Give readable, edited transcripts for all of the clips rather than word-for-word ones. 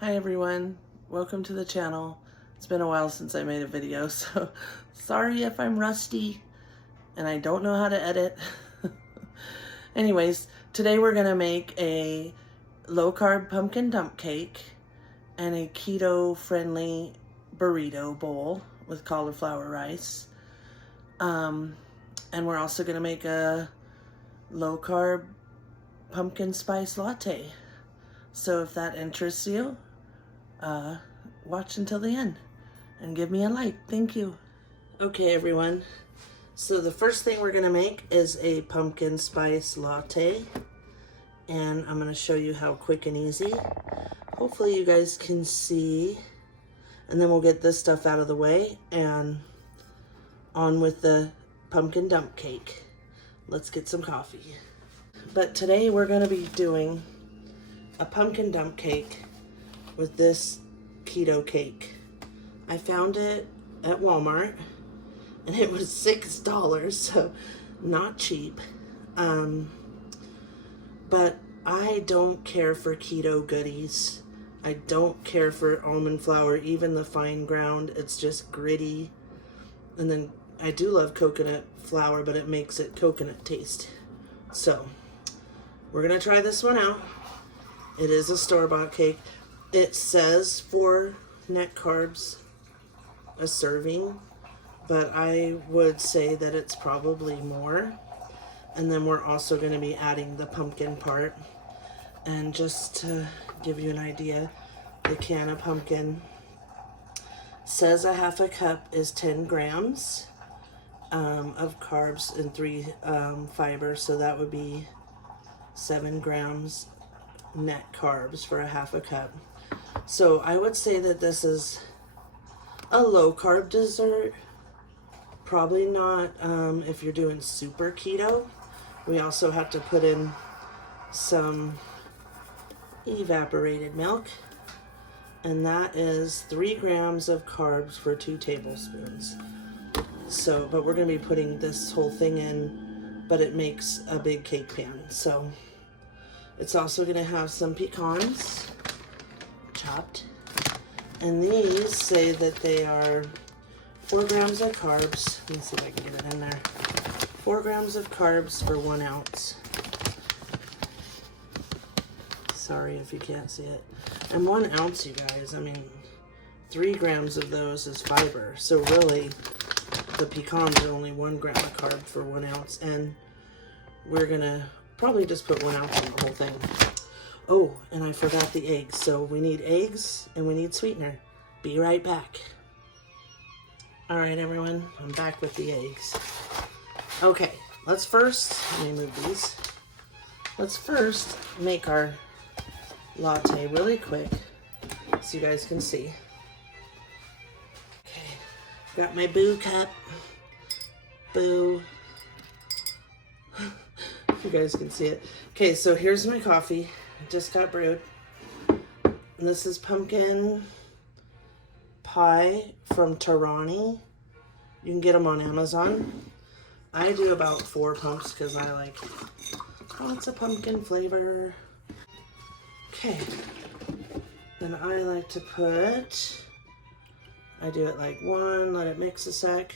Hi everyone, welcome to the channel. It's been a while since I made a video, so sorry if I'm rusty and I don't know how to edit. Anyways, today we're gonna make a low-carb pumpkin dump cake and a keto-friendly burrito bowl with cauliflower rice. And we're also gonna make a low-carb pumpkin spice latte. So if that interests you, watch until the end and give me a like. Thank you. Okay, everyone. So the first thing we're gonna make is a pumpkin spice latte, and I'm gonna show you how quick and easy. Hopefully you guys can see, and then we'll get this stuff out of the way and on with the pumpkin dump cake. Let's get some coffee. But today we're gonna be doing a pumpkin dump cake with this keto cake. I found it at Walmart and it was $6, so not cheap. But I don't care for keto goodies. I don't care for almond flour, even the fine ground. It's just gritty. And then I do love coconut flour, but it makes it coconut taste. So we're gonna try this one out. It is a store-bought cake. It says 4 net carbs a serving, but I would say that it's probably more. And then we're also going to be adding the pumpkin part. And just to give you an idea, the can of pumpkin says a half a cup is 10 grams of carbs and 3 fiber, so that would be 7 grams net carbs for a half a cup. So I would say that this is a low carb dessert. Probably not if you're doing super keto. We also have to put in some evaporated milk, and that is 3 grams of carbs for 2 tablespoons. So, but we're gonna be putting this whole thing in, but it makes a big cake pan. So it's also gonna have some pecans chopped, and these say that they are 4 grams of carbs. Let me see if I can get it in there. 4 grams of carbs for 1 ounce. Sorry if you can't see it. And 1 ounce, you guys, I mean, 3 grams of those is fiber. So really, the pecans are only 1 gram of carb for 1 ounce, and we're gonna probably just put 1 ounce in the whole thing. Oh, and I forgot the eggs. So we need eggs and we need sweetener. Be right back. All right, everyone, I'm back with the eggs. Okay, let's first, let me move these. Let's first make our latte really quick so you guys can see. Okay, got my boo cup. Boo. You guys can see it. Okay, so here's my coffee. Just got brewed. And this is pumpkin pie from Tarani. You can get them on Amazon. I do about 4 pumps because I like lots of pumpkin flavor. Okay. Then I like to put, I do it like 1, let it mix a sec.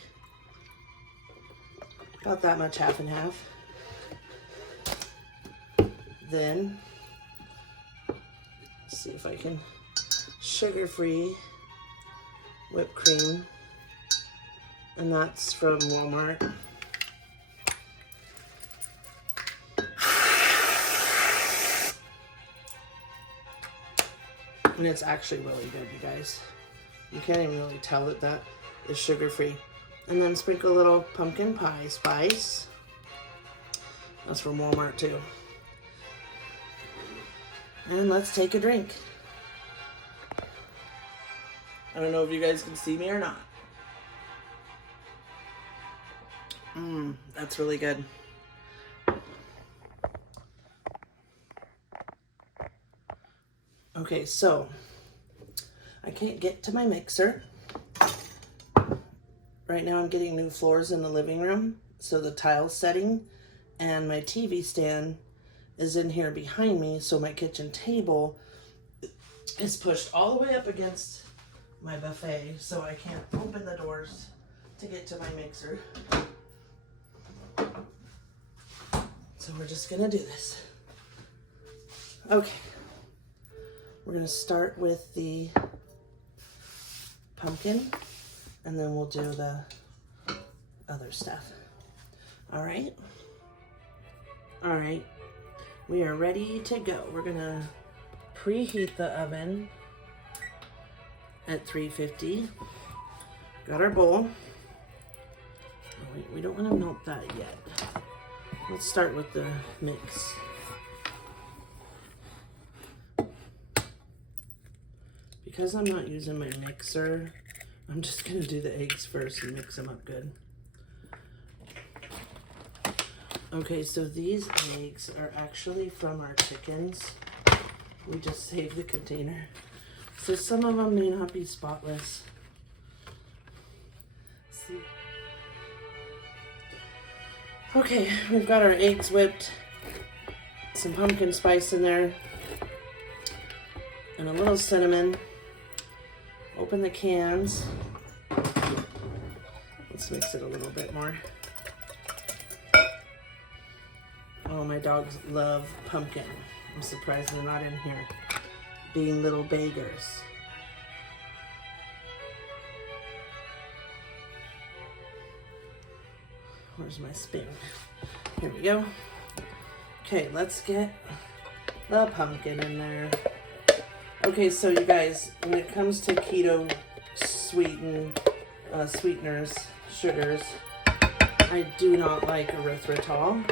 About that much, half and half. Then, let's see if I can, sugar-free whipped cream, and that's from Walmart. And it's actually really good, you guys. You can't even really tell that that is sugar-free. And then sprinkle a little pumpkin pie spice. That's from Walmart too. And let's take a drink. I don't know if you guys can see me or not. That's really good. Okay, so I can't get to my mixer. Right now I'm getting new floors in the living room, so the tile setting and my TV stand is in here behind me, so my kitchen table is pushed all the way up against my buffet, so I can't open the doors to get to my mixer. So we're just gonna do this. Okay. We're gonna start with the pumpkin, and then we'll do the other stuff. All right. All right. We are ready to go. We're gonna preheat the oven at 350. Got our bowl. Oh, wait, we don't want to melt that yet. Let's start with the mix. Because I'm not using my mixer, I'm just gonna do the eggs first and mix them up good. Okay, so these eggs are actually from our chickens. We just saved the container. So some of them may not be spotless. See? Okay, we've got our eggs whipped, some pumpkin spice in there, and a little cinnamon. Open the cans. Let's mix it a little bit more. Oh, my dogs love pumpkin. I'm surprised they're not in here being little beggars. Where's my spoon? Here we go. Okay, let's get the pumpkin in there. Okay, so you guys, when it comes to keto sweeteners, sugars, I do not like erythritol.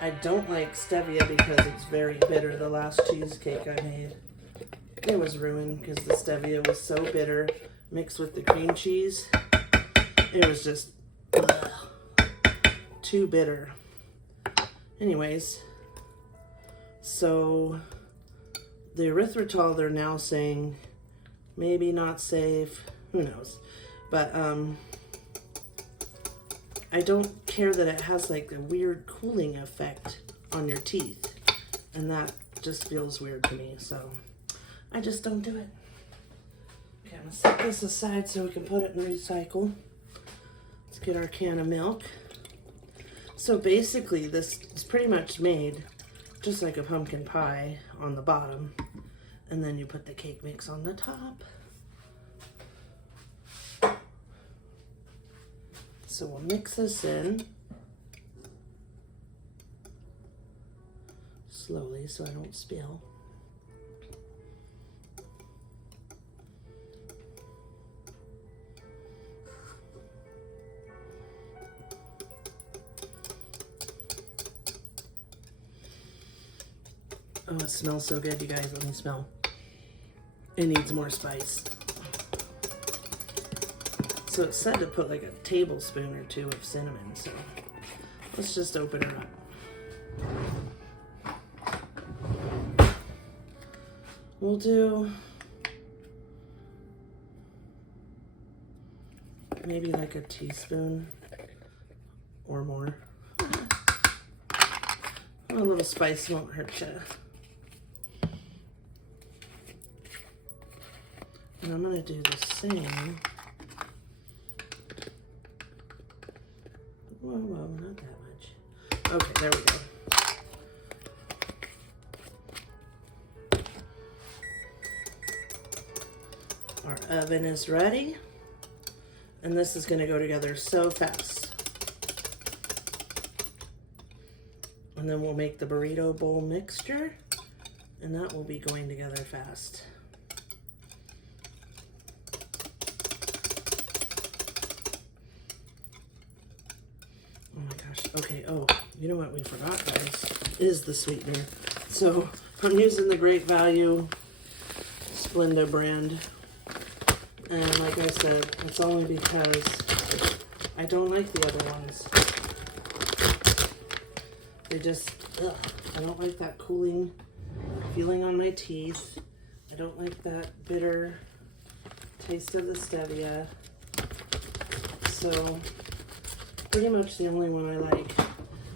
I don't like stevia because it's very bitter. The last cheesecake I made, it was ruined because the stevia was so bitter mixed with the cream cheese. It was just too bitter. Anyways, so the erythritol, they're now saying maybe not safe, who knows, but I don't care that it has like a weird cooling effect on your teeth, and that just feels weird to me, so I just don't do it. Okay, I'm gonna set this aside so we can put it in recycle. Let's get our can of milk. So basically this is pretty much made just like a pumpkin pie on the bottom, and then you put the cake mix on the top. So we'll mix this in slowly so I don't spill. Oh, it smells so good, you guys. Let me smell. It needs more spice. So it's said to put like a tablespoon or two of cinnamon, so let's just open her up. We'll do maybe like a teaspoon or more. A little spice won't hurt you. And I'm gonna do the same. Whoa, not that much. Okay, there we go. Our oven is ready. And this is gonna go together so fast. And then we'll make the burrito bowl mixture, and that will be going together fast. Oh my gosh. Okay, oh, you know what we forgot, guys, is the sweetener. So I'm using the Great Value Splenda brand. And like I said, it's only because I don't like the other ones. They just, ugh, I don't like that cooling feeling on my teeth. I don't like that bitter taste of the stevia. So pretty much the only one I like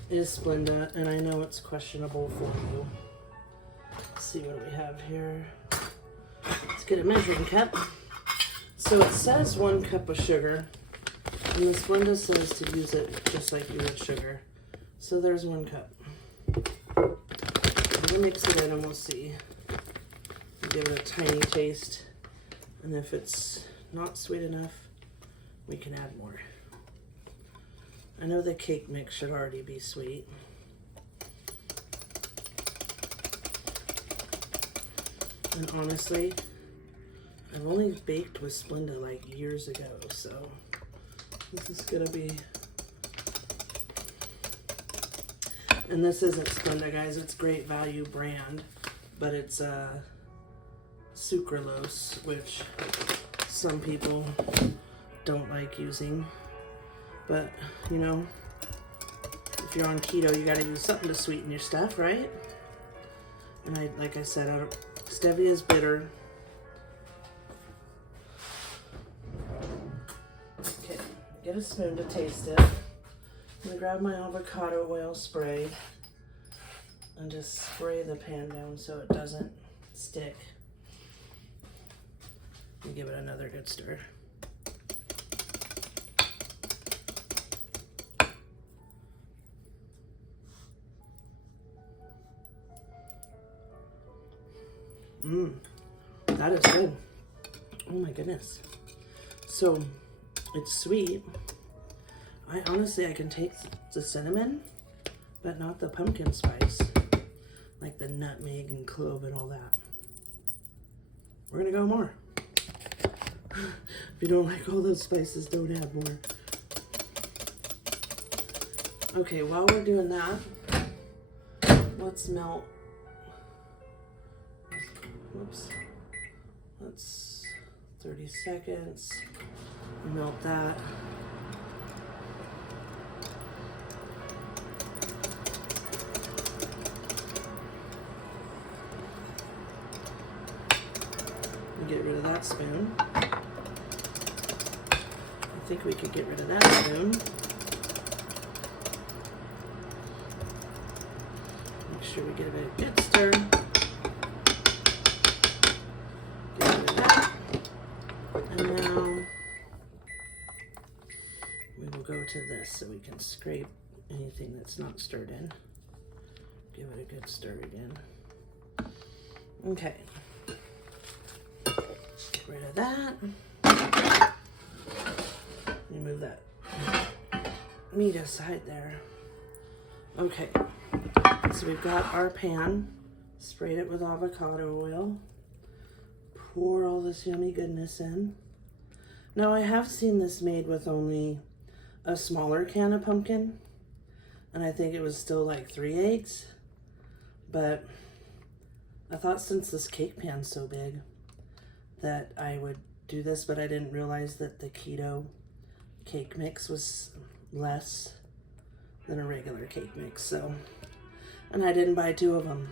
is Splenda, and I know it's questionable for you. Let's see what we have here. Let's get a measuring cup. So it says 1 cup of sugar, and the Splenda says to use it just like you would sugar. So there's 1 cup. I'm gonna mix it in and we'll see. Give it a tiny taste, and if it's not sweet enough, we can add more. I know the cake mix should already be sweet. And honestly, I've only baked with Splenda like years ago, so this is gonna be... And this isn't Splenda, guys, it's Great Value brand, but it's sucralose, which some people don't like using. But, you know, if you're on keto, you gotta use something to sweeten your stuff, right? And like I said, stevia is bitter. Okay, get a spoon to taste it. I'm gonna grab my avocado oil spray and just spray the pan down so it doesn't stick. And give it another good stir. That is good. Oh my goodness. So it's sweet. I can take the cinnamon, but not the pumpkin spice, like the nutmeg and clove and all that. We're gonna go more. If you don't like all those spices, don't add more. Okay, while we're doing that, let's melt. Oops. That's 30 seconds. Melt that. Get rid of that spoon. I think we could get rid of that spoon. Make sure we get a good stir. Get rid of that. And now we will go to this so we can scrape anything that's not stirred in. Give it a good stir again. Okay. Get rid of that. You move that meat aside there. Okay, so we've got our pan, sprayed it with avocado oil. Pour all this yummy goodness in. Now I have seen this made with only a smaller can of pumpkin, and I think it was still like 3 eggs, but I thought since this cake pan's so big that I would do this, but I didn't realize that the keto cake mix was less than a regular cake mix. So, and I didn't buy 2 of them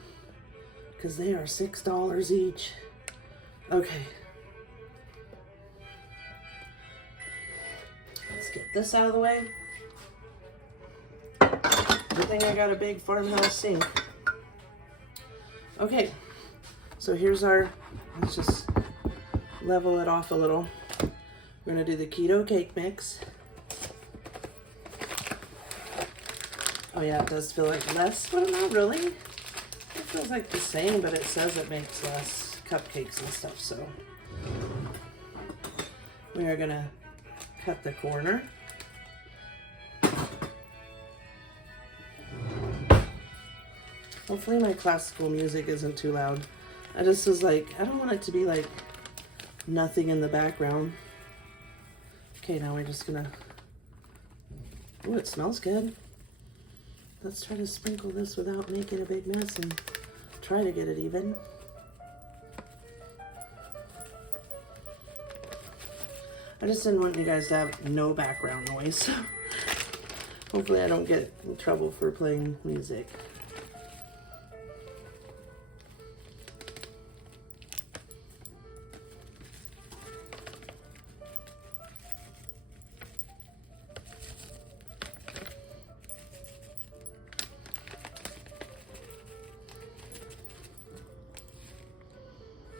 because they are $6 each. Okay, let's get this out of the way. Good thing I got a big farmhouse sink. Okay, so here's our, let's just level it off a little. We're gonna do the keto cake mix. Oh yeah, it does feel like less, but not really. It feels like the same, but it says it makes less cupcakes and stuff, so. We are gonna cut the corner. Hopefully my classical music isn't too loud. I just was like, I don't want it to be like nothing in the background. Okay, now we're just gonna, oh, it smells good. Let's try to sprinkle this without making a big mess and try to get it even. I just didn't want you guys to have no background noise. Hopefully I don't get in trouble for playing music.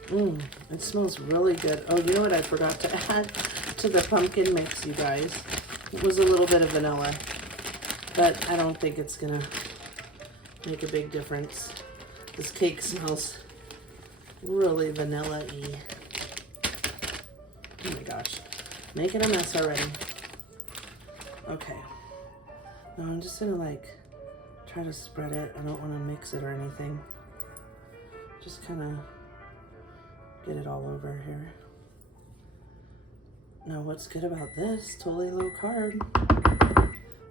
It smells really good. Oh, you know what I forgot to add to the pumpkin mix, you guys? It was a little bit of vanilla, but I don't think it's gonna make a big difference. This cake smells really vanilla-y. Oh my gosh, making a mess already. Okay, now I'm just gonna like try to spread it. I don't want to mix it or anything. Just kind of get it all over here. Now what's good about this, totally low carb.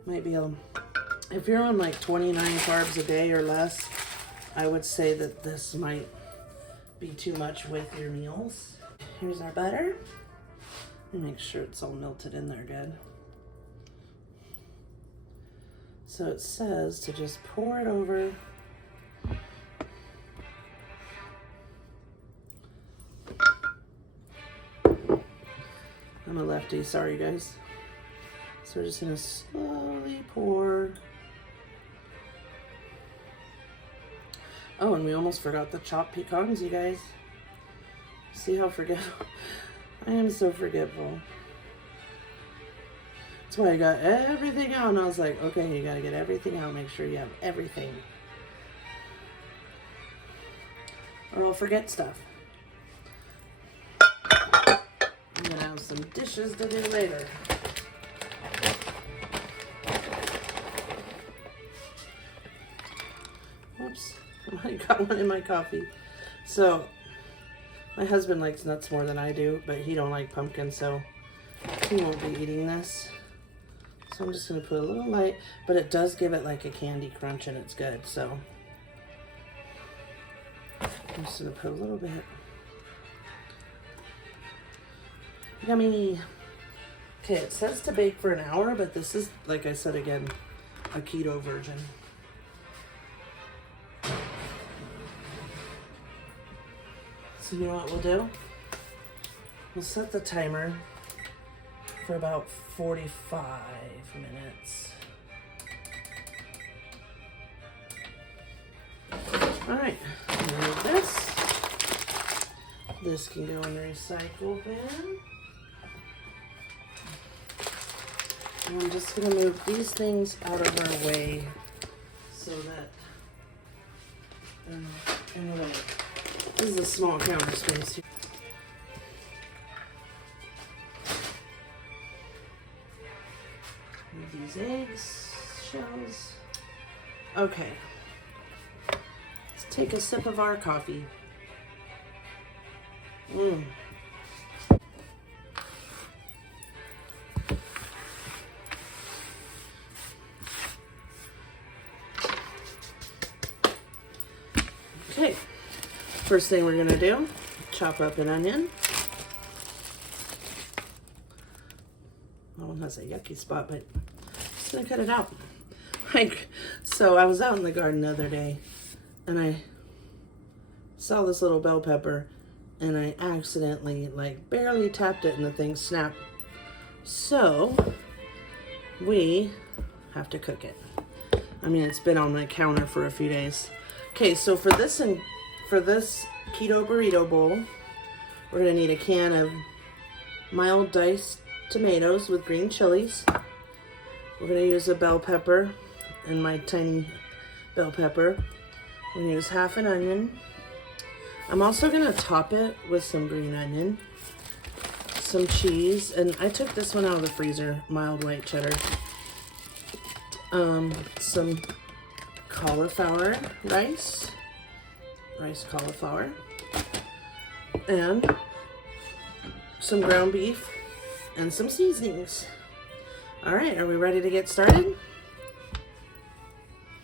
Might be if you're on like 29 carbs a day or less, I would say that this might be too much with your meals. Here's our butter. Make sure it's all melted in there good. So it says to just pour it over. I'm a lefty, sorry guys. So we're just gonna slowly pour. Oh, and we almost forgot the chopped pecans, you guys. See how forgetful? I am so forgetful. That's why I got everything out, and I was like, okay, you gotta get everything out, make sure you have everything. Or I'll forget stuff. I'm gonna have some dishes to do later. Whoops, I got one in my coffee. So, my husband likes nuts more than I do, but he don't like pumpkin, so he won't be eating this. So I'm just gonna put a little light, but it does give it like a candy crunch and it's good, so. I'm just gonna put a little bit. Yummy. Okay, it says to bake for an hour, but this is, like I said again, a keto version. So you know what we'll do? We'll set the timer for about 45 minutes. All right, remove this. This can go in the recycle bin. And I'm just gonna move these things out of our way so that they're not in the way. This is a small counter space here. Move these eggs, shells. Okay. Let's take a sip of our coffee. Okay, first thing we're gonna do, chop up an onion. That one has a yucky spot, but I'm just gonna cut it out. So I was out in the garden the other day and I saw this little bell pepper and I accidentally barely tapped it and the thing snapped. So we have to cook it. I mean, it's been on my counter for a few days. Okay, so for this keto burrito bowl, we're gonna need a can of mild diced tomatoes with green chilies. We're gonna use a bell pepper and my tiny bell pepper. We're gonna use half an onion. I'm also gonna top it with some green onion, some cheese, and I took this one out of the freezer, mild white cheddar. Some cauliflower rice cauliflower, and some ground beef and some seasonings. All right, are we ready to get started?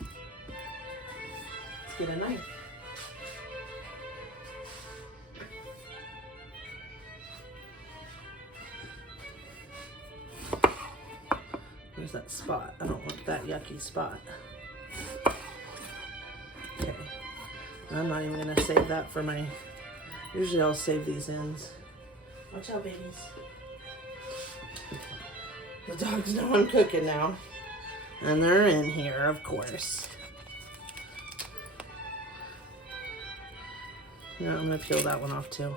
Let's get a knife. Where's that spot? I don't want that yucky spot. Okay, I'm not even gonna save that for my, usually I'll save these ends. Watch out, babies. The dogs know I'm cooking now. And they're in here, of course. No, I'm gonna peel that one off too.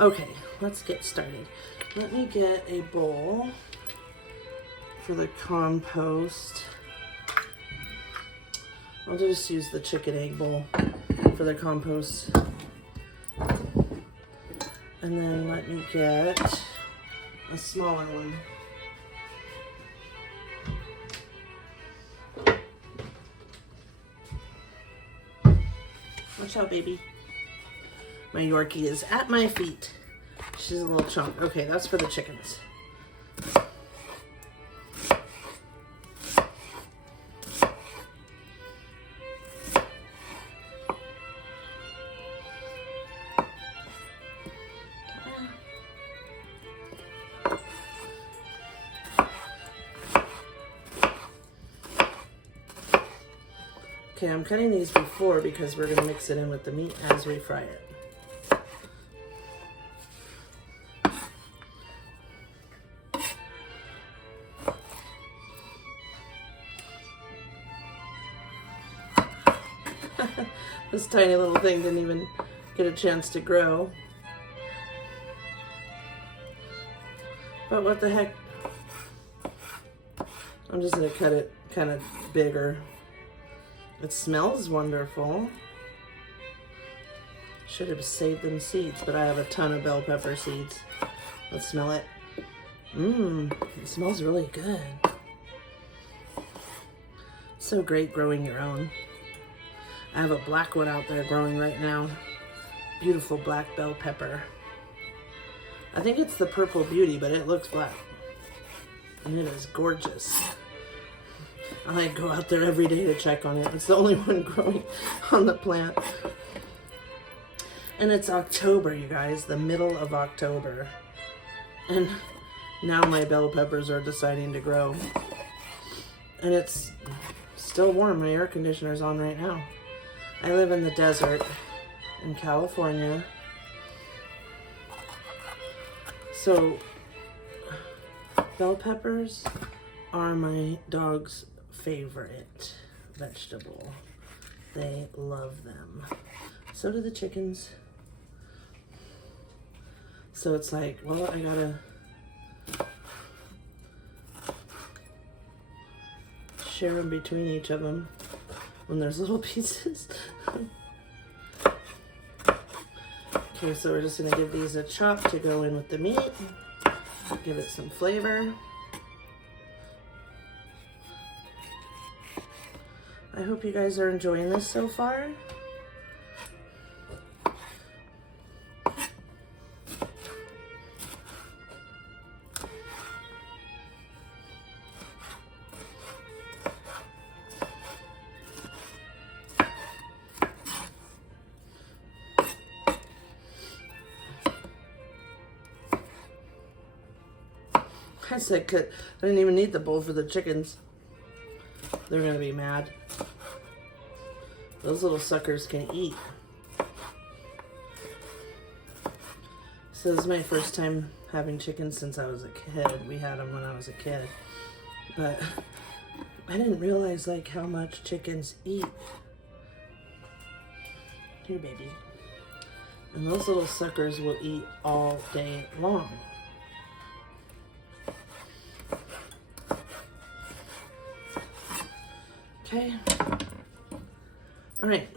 Okay, let's get started. Let me get a bowl for the compost. I'll just use the chicken egg bowl for the compost. And then let me get a smaller one. Watch out, baby. My Yorkie is at my feet. She's a little chunk. Okay, that's for the chickens. Okay, I'm cutting these before because we're going to mix it in with the meat as we fry it. This tiny little thing didn't even get a chance to grow. But what the heck? I'm just going to cut it kind of bigger. It smells wonderful. Should have saved them seeds, but I have a ton of bell pepper seeds. Let's smell it. It smells really good. So great growing your own. I have a black one out there growing right now. Beautiful black bell pepper. I think it's the Purple Beauty, but it looks black. And it is gorgeous. I go out there every day to check on it. It's the only one growing on the plant. And it's October, you guys, the middle of October. And now my bell peppers are deciding to grow. And it's still warm. My air conditioner's on right now. I live in the desert in California. So bell peppers are my dog's favorite vegetable. They love them. So do the chickens. So it's like, well, I gotta share them between each of them when there's little pieces. Okay, so we're just gonna give these a chop to go in with the meat. Give it some flavor. I hope you guys are enjoying this so far. I said I didn't even need the bowl for the chickens. They're gonna be mad. Those little suckers can eat. So this is my first time having chickens since I was a kid. We had them when I was a kid. But I didn't realize like how much chickens eat. Here, baby. And those little suckers will eat all day long. Okay. All right,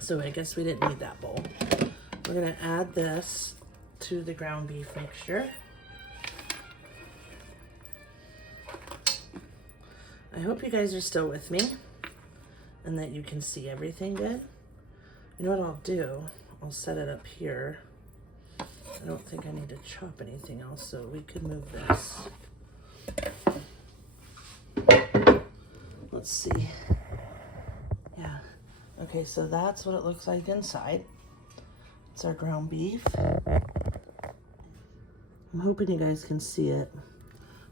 so I guess we didn't need that bowl. We're gonna add this to the ground beef mixture. I hope you guys are still with me and that you can see everything good. You know what I'll do? I'll set it up here. I don't think I need to chop anything else, so we could move this. Let's see. Yeah. Okay, so that's what it looks like inside. It's our ground beef. I'm hoping you guys can see it.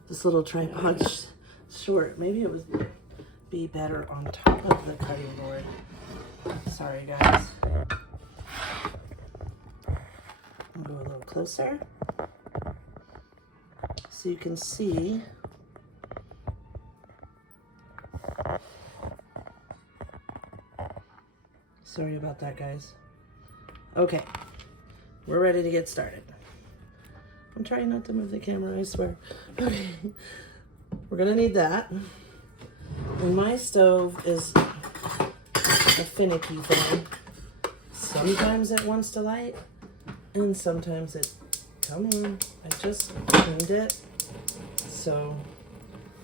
This little tripod's short. Maybe it would be better on top of the cutting board. Sorry, guys. I'll go a little closer so you can see. Sorry about that, guys. Okay, we're ready to get started. I'm trying not to move the camera, I swear. Okay, we're gonna need that. And my stove is a finicky thing. Sometimes it wants to light, and sometimes it, come on, I just cleaned it. So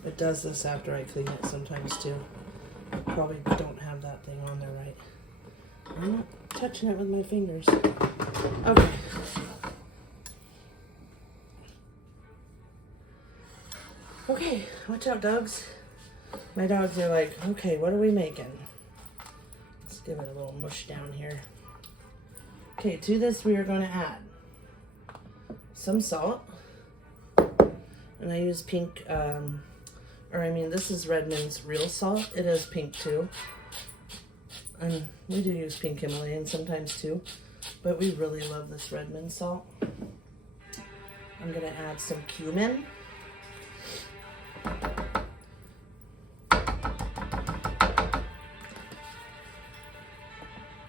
it does this after I clean it sometimes too. I probably don't have that thing on there right. I'm not touching it with my fingers. Okay. Okay, watch out, dogs. My dogs are like, okay, what are we making? Let's give it a little mush down here. Okay, to this we are going to add some salt. And I use pink, this is Redmond's real salt. It is pink too. And we do use pink Himalayan sometimes too. But we really love this Redmond salt. I'm going to add some cumin. I'm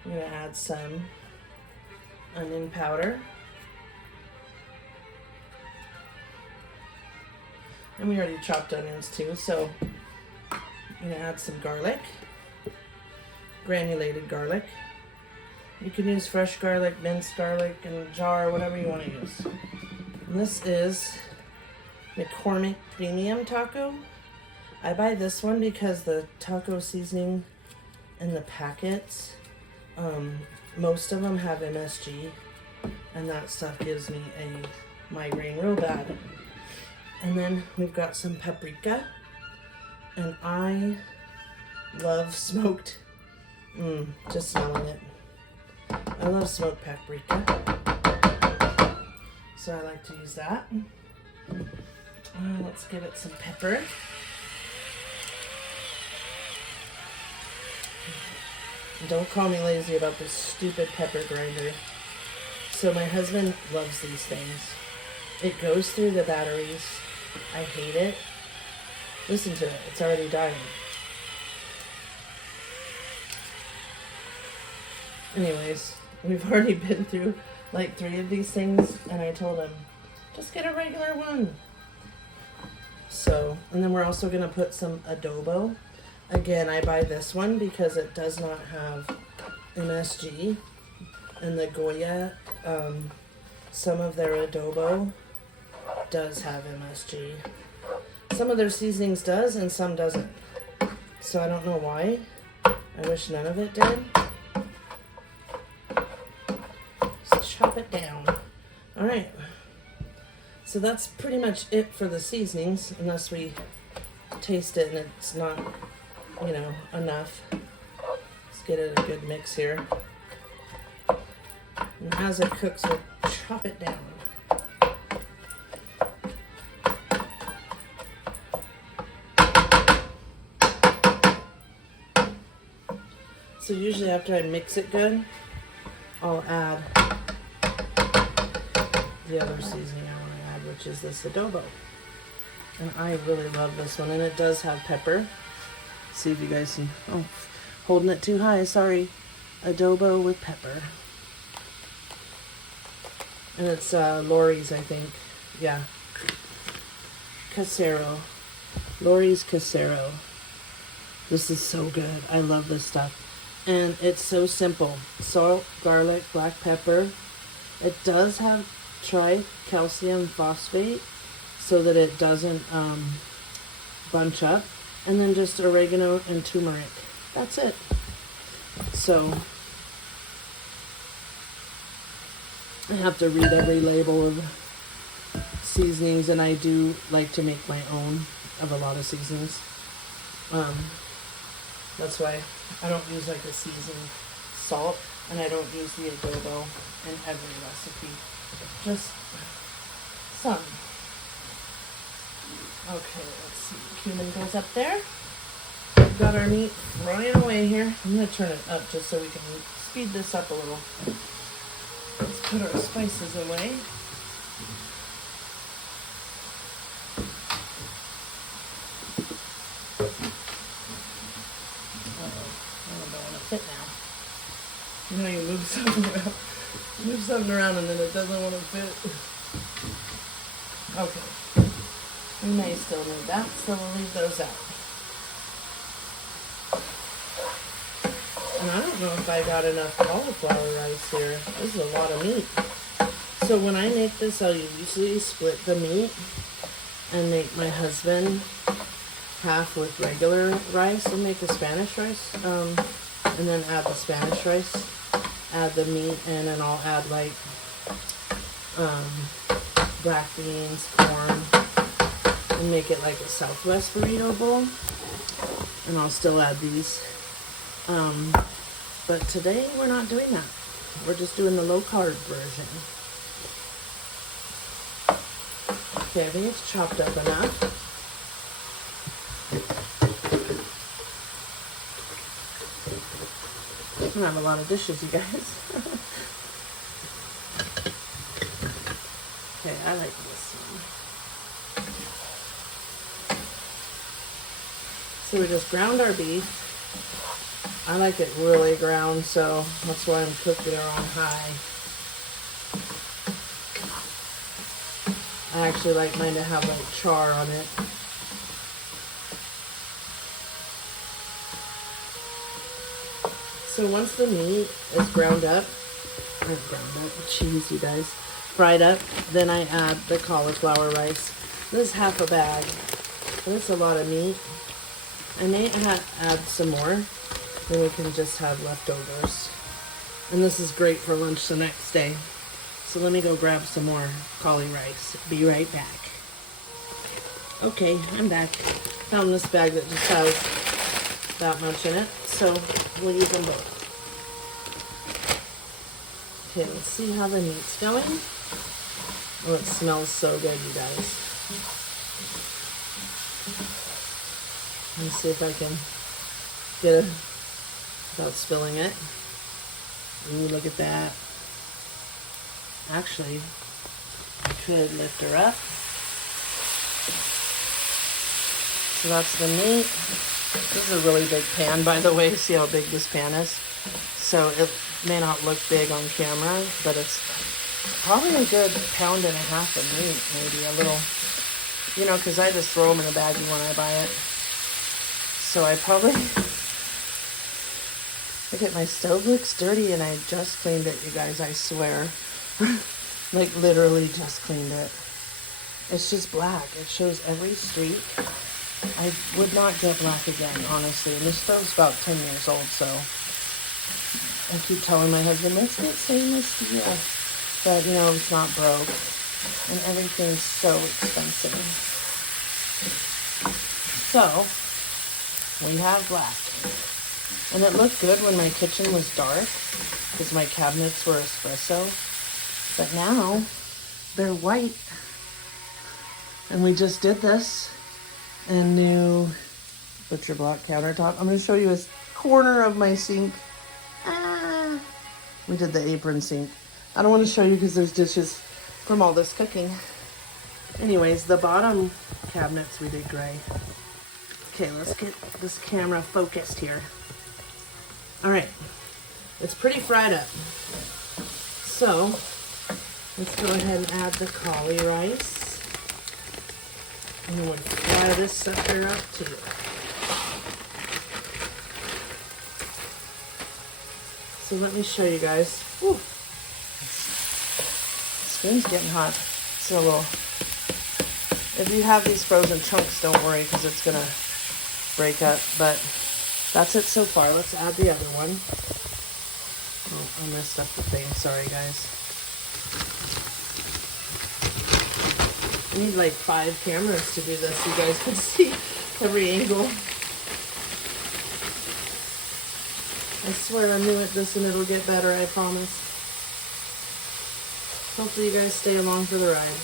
going to add some onion powder. And we already chopped onions too, so I'm going to add some garlic, granulated garlic. You can use fresh garlic, minced garlic in a jar, whatever you want to use. And this is McCormick Premium Taco. I buy this one because the taco seasoning in the packets, most of them have MSG, and that stuff gives me a migraine real bad. And then we've got some paprika, and I love smoked, just smelling it. I love smoked paprika, so I like to use that. Let's give it some pepper. Don't call me lazy about this stupid pepper grinder. So my husband loves these things. It goes through the batteries. I hate it. Listen to it. It's already dying. Anyways, we've already been through like 3 of these things, and I told him, just get a regular one. So, and then we're also going to put some adobo. Again, I buy this one because it does not have MSG. And the Goya, some of their adobo does have MSG. Some of their seasonings does and some doesn't. So I don't know why. I wish none of it did. So chop it down. Alright. So that's pretty much it for the seasonings, unless we taste it and it's not, enough. Let's get it a good mix here. And as it cooks, we'll chop it down. So usually after I mix it good, I'll add the other seasoning I want to add, which is this adobo. And I really love this one, and it does have pepper. See if you guys can, holding it too high, sorry. Adobo with pepper. And it's Lori's, I think. Yeah. Casero. Lori's Casero. This is so good. I love this stuff. And it's so simple. Salt, garlic, black pepper. It does have tricalcium phosphate so that it doesn't bunch up. And then just oregano and turmeric. That's it. So I have to read every label of seasonings, and I do like to make my own of a lot of seasonings. That's why I don't use like a seasoned salt, and I don't use the adobo in every recipe. Just some. Okay, let's see. Cumin goes up there. We've got our meat frying away here. I'm going to turn it up just so we can speed this up a little. Let's put our spices away. Uh-oh, I don't want to fit now. You know you move something move something around and then it doesn't want to fit. Okay. We may still need that, so we'll leave those out. And I don't know if I got enough cauliflower rice here. This is a lot of meat. So when I make this, I'll usually split the meat and make my husband half with regular rice and make a Spanish rice. And then add the Spanish rice, add the meat, and then I'll add like black beans, corn, and make it like a Southwest burrito bowl. And I'll still add these. But today we're not doing that. We're just doing the low carb version. Okay, I think it's chopped up enough. I have a lot of dishes, you guys. Okay, I like this one. So we just ground our beef. I like it really ground, so that's why I'm cooking it on high. I actually like mine to have like char on it. So once the meat is fried up, then I add the cauliflower rice. This is half a bag, but it's a lot of meat. I may add some more, then we can just have leftovers. And this is great for lunch the next day. So let me go grab some more cauli rice. Be right back. Okay, I'm back. Found this bag that just has that much in it, so we'll use them both. Okay, let's see how the meat's going. Oh, it smells so good, you guys. Let me see if I can get it without spilling it. Ooh, look at that. Actually, I could lift her up. So that's the meat. This is a really big pan, by the way. See how big this pan is? So it may not look big on camera, but it's probably a good pound and a half of meat, maybe a little, you know, because I just throw them in a baggie when I buy it. So I probably, look at my stove looks dirty and I just cleaned it, you guys, I swear. Like literally just cleaned it. It's just black. It shows every streak. I would not get black again, honestly. And this stove's about 10 years old, so I keep telling my husband, let's get stainless steel. But, you know, it's not broke. And everything's so expensive. So, we have black. And it looked good when my kitchen was dark, because my cabinets were espresso. But now, they're white. And we just did this and new butcher block countertop. I'm going to show you a corner of my sink. We did the apron sink. I don't want to show you because there's dishes from all this cooking. Anyways, the bottom cabinets we did gray. Okay, let's get this camera focused here. All right, it's pretty fried up. So let's go ahead and add the cauli rice. And we'll fry this sucker up too. So let me show you guys. Whew. Spoon's getting hot. It's a little. If you have these frozen chunks, don't worry because it's gonna break up. But that's it so far. Let's add the other one. Oh, I messed up the thing. Sorry, guys. I need like 5 cameras to do this. You guys can see every angle. I swear I'm new at this and it'll get better, I promise. Hopefully you guys stay along for the ride.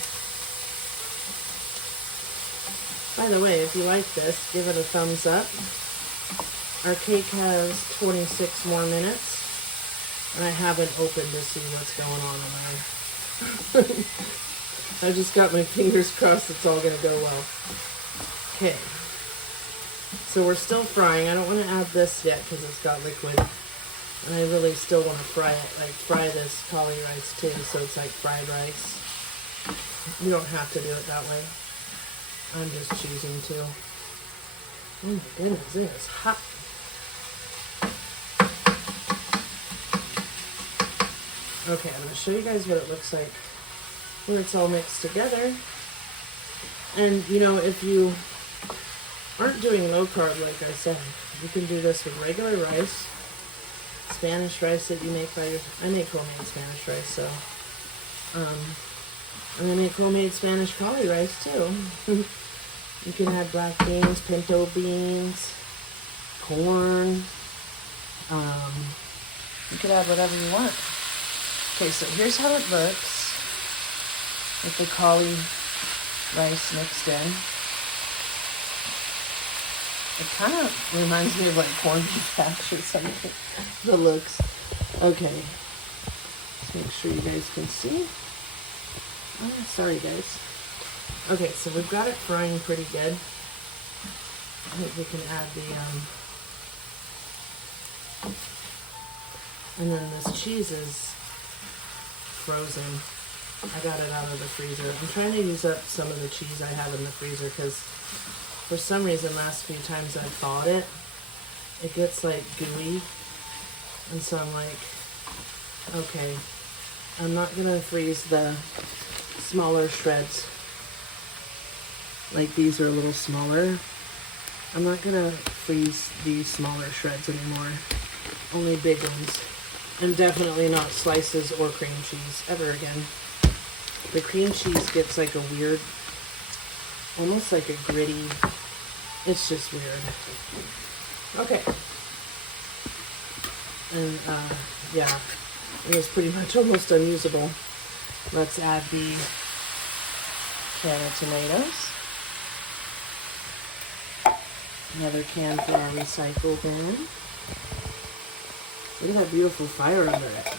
By the way, if you like this, give it a thumbs up. Our cake has 26 more minutes. And I haven't opened to see what's going on in there. I just got my fingers crossed it's all going to go well. Okay. So we're still frying. I don't want to add this yet because it's got liquid. And I really still want to fry it, like fry this cauli rice too, so it's like fried rice. You don't have to do it that way. I'm just choosing to. Oh my goodness, it is hot. Okay, I'm going to show you guys what it looks like where it's all mixed together. And, you know, if you aren't doing low carb, like I said, you can do this with regular rice, Spanish rice that you make by your... I make homemade Spanish rice, so... and I make homemade Spanish cauli rice, too. You can have black beans, pinto beans, corn. You can have whatever you want. Okay, so here's how it looks with the cauli rice mixed in. It kind of reminds me of like corned beef hash or something. The looks. Okay. Let's make sure you guys can see. Oh, sorry guys. Okay, so we've got it frying pretty good. I think we can add the, and then this cheese is frozen. I got it out of the freezer. I'm trying to use up some of the cheese I have in the freezer because for some reason last few times I've thawed it, it gets like gooey. And so I'm like, okay, I'm not gonna freeze the smaller shreds. Like these are a little smaller. I'm not gonna freeze these smaller shreds anymore. Only big ones. And definitely not slices or cream cheese ever again. The cream cheese gets like a weird, almost like a gritty, it's just weird. Okay. And yeah, it was pretty much almost unusable. Let's add the can of tomatoes. Another can for our recycle bin. Look at that beautiful fire under it.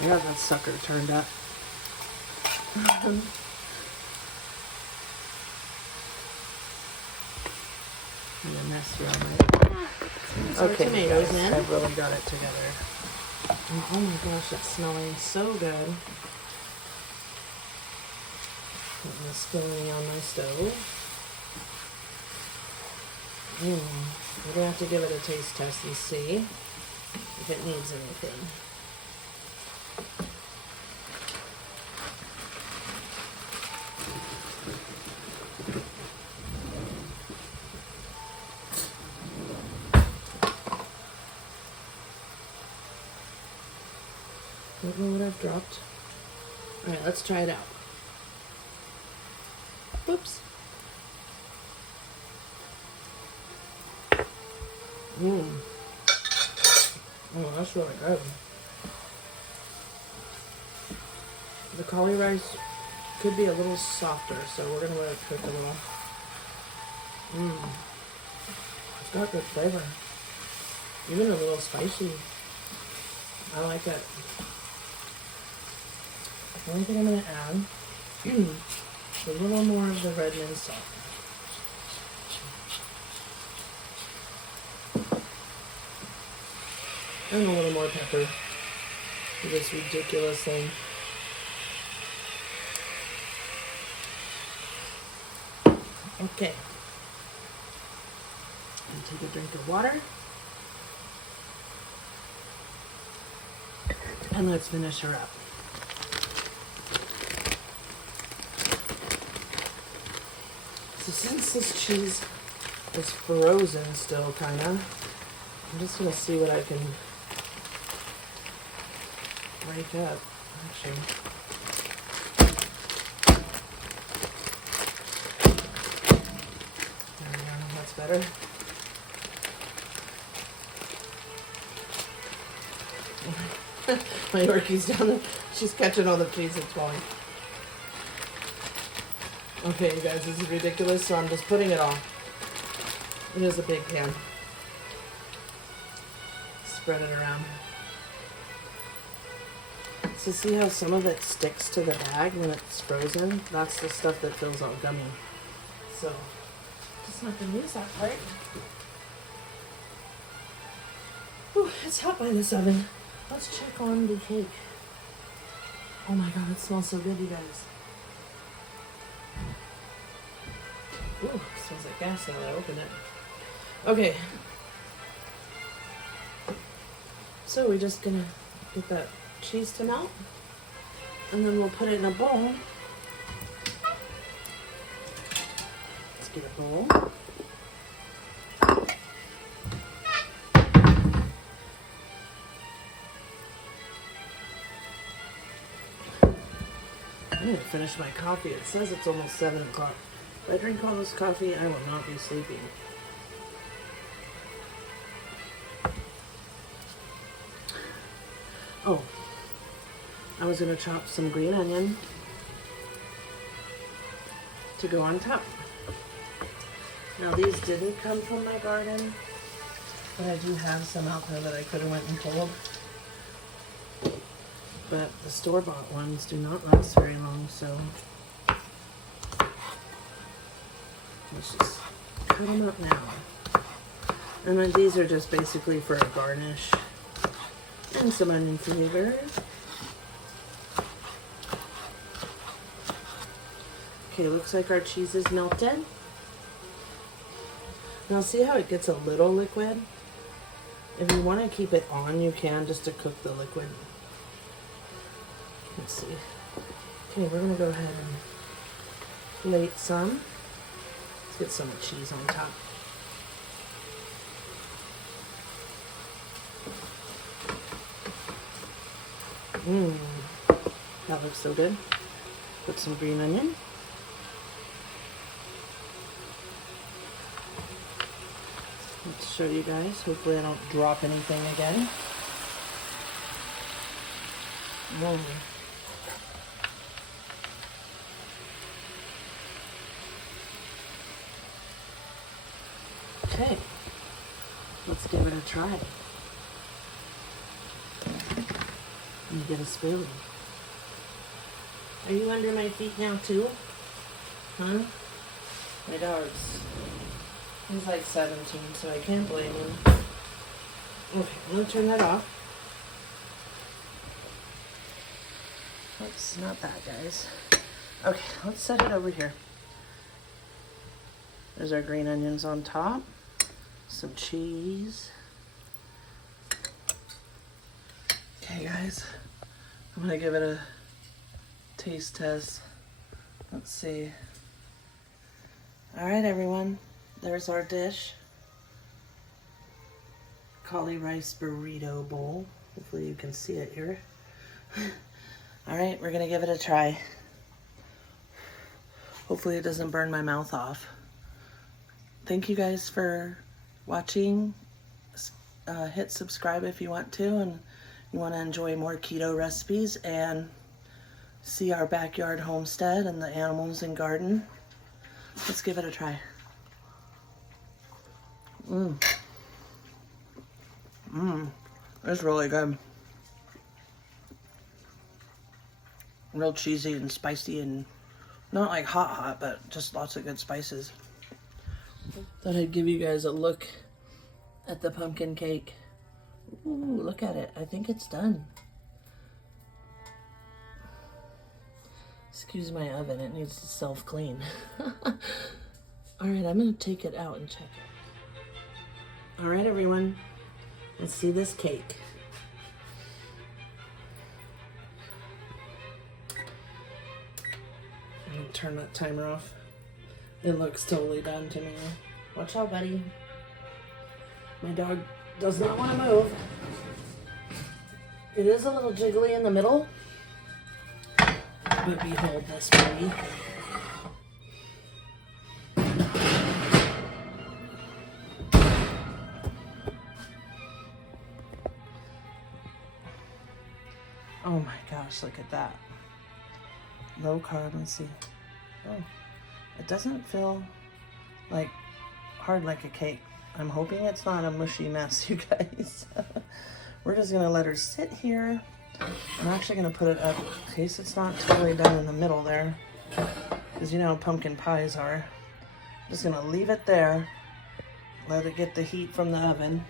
I got that sucker turned up. I'm gonna mess around my okay, tomatoes guys, in. I've really got it together. And oh my gosh, it's smelling so good. Putting the skillet on my stove. We're gonna have to give it a taste test and see if it needs anything. Don't know what I've dropped. Alright, let's try it out. Oops. Oh, that's really good. The cauli rice could be a little softer, so we're gonna let it cook a little. It's got good flavor. Even a little spicy. I like it. The only thing I'm gonna add is a little more of the red mint salt. And a little more pepper for this ridiculous thing. Okay. And take a drink of water. And let's finish her up. So since this cheese is frozen still, kinda, I'm just gonna see what I can break up, actually. There we go, that's better. My Yorkie's down there. She's catching all the cheese that's falling. Okay, you guys, this is ridiculous, so I'm just putting it on. It is a big pan. Spread it around. So see how some of it sticks to the bag when it's frozen? That's the stuff that feels all gummy. So, just not gonna use that part. Whew, it's hot by this oven. Let's check on the cake. Oh my god, it smells so good, you guys. Ooh, it smells like gas now that I open it. Okay. So we're just gonna get that cheese to melt, and then we'll put it in a bowl. Let's get a bowl. I'm gonna finish my coffee. It says it's almost 7 o'clock. If I drink all this coffee, I will not be sleeping. Oh, I was gonna chop some green onion to go on top. Now these didn't come from my garden, but I do have some out there that I could have went and pulled. But the store-bought ones do not last very long, so let's just cut them up now. And then these are just basically for a garnish and some onion flavor. Okay, looks like our cheese is melted. Now see how it gets a little liquid? If you want to keep it on, you can, just to cook the liquid. Let's see. Okay, we're gonna go ahead and plate some. Let's get some cheese on top. That looks so good. Put some green onion. Let's show you guys. Hopefully I don't drop anything again. Okay, let's give it a try. Let me get a spoon. Are you under my feet now too? Huh? My dog's, he's like 17, so I can't blame him. Okay, I'm gonna turn that off. Oops, not that, guys. Okay, let's set it over here. There's our green onions on top. Some cheese. Okay, guys. I'm gonna give it a taste test. Let's see. All right, everyone. There's our dish. Cauli rice burrito bowl. Hopefully you can see it here. All right, we're gonna give it a try. Hopefully it doesn't burn my mouth off. Thank you guys for watching. Hit subscribe if you want to, and you want to enjoy more keto recipes and see our backyard homestead and the animals and garden. Let's give it a try. It's really good. Real cheesy and spicy, and not like hot, but just lots of good spices. Thought I'd give you guys a look at the pumpkin cake. Ooh, look at it. I think it's done. Excuse my oven, it needs to self-clean. Alright, I'm gonna take it out and check it. Alright, everyone. Let's see this cake. I'm gonna turn that timer off. It looks totally done to me. Watch out, buddy. My dog does not want to move. It is a little jiggly in the middle, but behold this beauty. Oh my gosh, look at that. Low carb, let's see. Oh, it doesn't feel like hard like a cake. I'm hoping it's not a mushy mess, you guys. We're just gonna let her sit here. I'm actually gonna put it up in case it's not totally done in the middle there, because you know how pumpkin pies are. I'm just gonna leave it there, let it get the heat from the oven.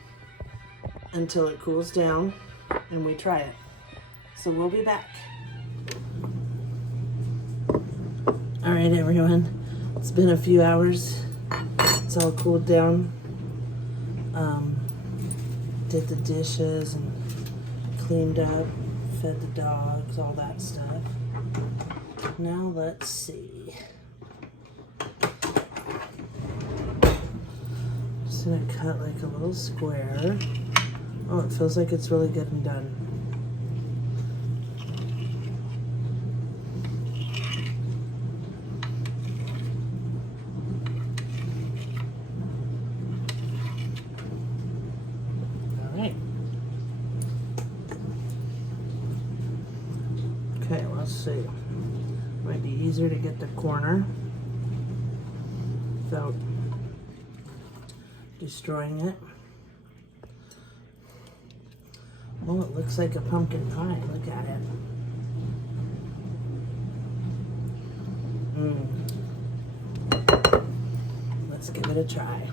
until it cools down and we try it. So we'll be back. All right, everyone. It's been a few hours. It's all cooled down. Did the dishes and cleaned up, fed the dogs, all that stuff. Now let's see. Just gonna cut like a little square. Oh, it feels like it's really good and done. Okay, let's see. Might be easier to get the corner without destroying it. Oh, it looks like a pumpkin pie. Look at it. Let's give it a try.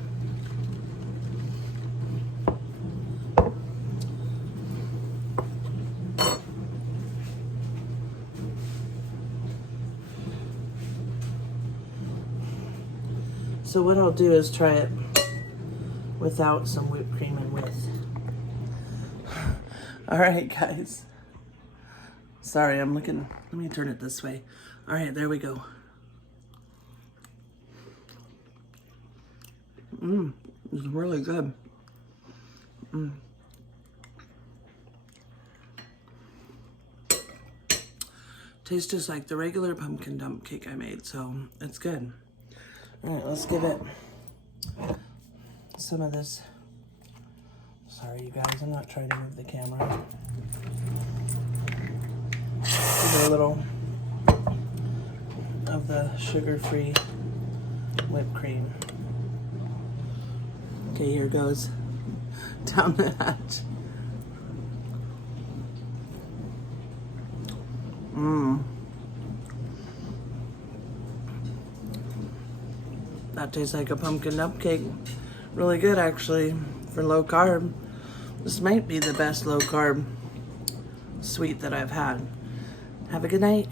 So what I'll do is try it without some whipped cream and with. All right, guys. Sorry, I'm looking. Let me turn it this way. All right, there we go. It's really good. Tastes just like the regular pumpkin dump cake I made, so it's good. All right, let's give it some of this. Sorry, you guys, I'm not trying to move the camera. Give it a little of the sugar-free whipped cream. Okay, here goes. Down the hatch. That tastes like a pumpkin dump cake. Really good, actually, for low carb. This might be the best low carb sweet that I've had. Have a good night.